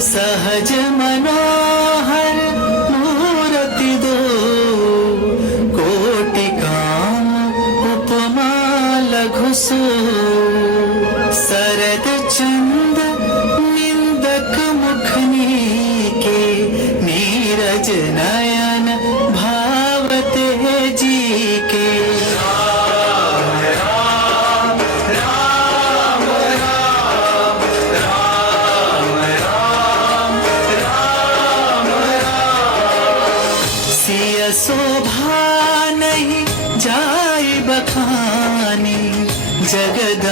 सहज मनोहर मूर्ति दो, कोटि काम उपमा लघु सो। सरद चंद निंदक मुखनी के, नीरज नयन भावते जी के। सिय शोभा नहीं जाय बखानी, जगद